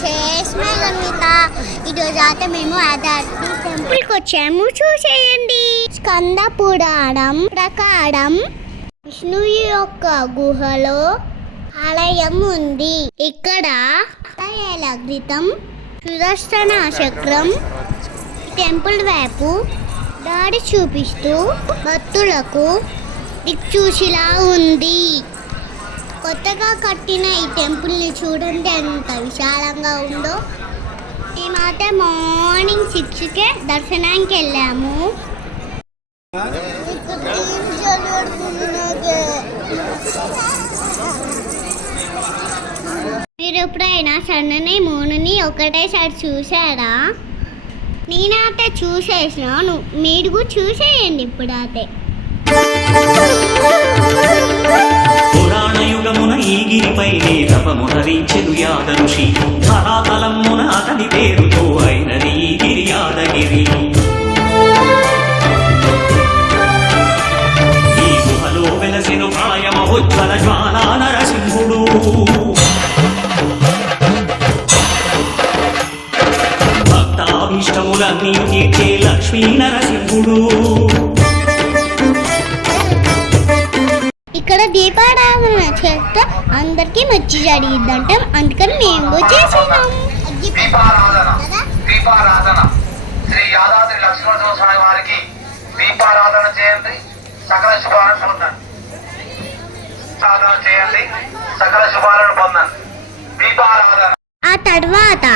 చేసిన ఈరోజు అయితే మేము యాదాద్రి టెంపుల్కి వచ్చాము చూసేయండి. స్కంద పురాణం ప్రకారం విష్ణు యొక్క గుహలో ఆలయం ఉంది. ఇక్కడ ఏళ్ళ క్రితం సుదర్శన చక్రం టెంపుల్ వైపు దారి చూపిస్తూ భక్తులకు దిక్చూచిలా ఉంది. కొత్తగా కట్టిన ఈ టెంపుల్ని చూడండి ఎంత విశాలంగా ఉందో. మేమైతే మార్నింగ్ సిక్స్కే దర్శనానికి వెళ్ళాము. మీరు ఎప్పుడైనా సన్నని మూనుని ఒకటేసారి చూసారా? నేనైతే చూసేసిన మీరు కూడా చూసేయండి ఇప్పుడైతే. ఈ గిరిపై తపమునరించెను యాదఋషి ధరాతలమున అతని పేరుతో అయినది ఈ గిరి యాదగిరి. ఈ గుహలో వెలసెను ప్రాయమహోజ్వల జ్వాలా నరసింహుడు భక్తాభీష్టములన్నీ తీర్చే లక్ష్మీ నరసింహుడు దీపారాధన చేస్తే అందరికీ మంచి జరిగిద్దంట. అందుకని మేము దీపారాధన. దీపారాధన. శ్రీ యాదాద్రి లక్ష్మణ స్వామి వారికి దీపారాధన చేయండి. సకల శుభాలను పొందండి. సాధన చేయండి. సకల శుభాలను పొందండి. దీపారాధన. ఆ తర్వాత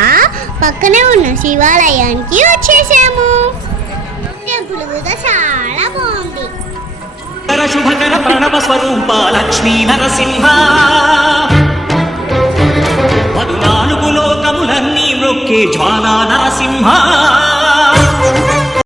పక్కనే ఉన్న శివాలయానికి వచ్చేసాము. టెంపుల్ కూడా చాలా బాగుంది. శుభకర లక్ష్మీ నరసింహ పదునాలుగు లోకములన్నీ మొక్కే జ్వాలా నరసింహ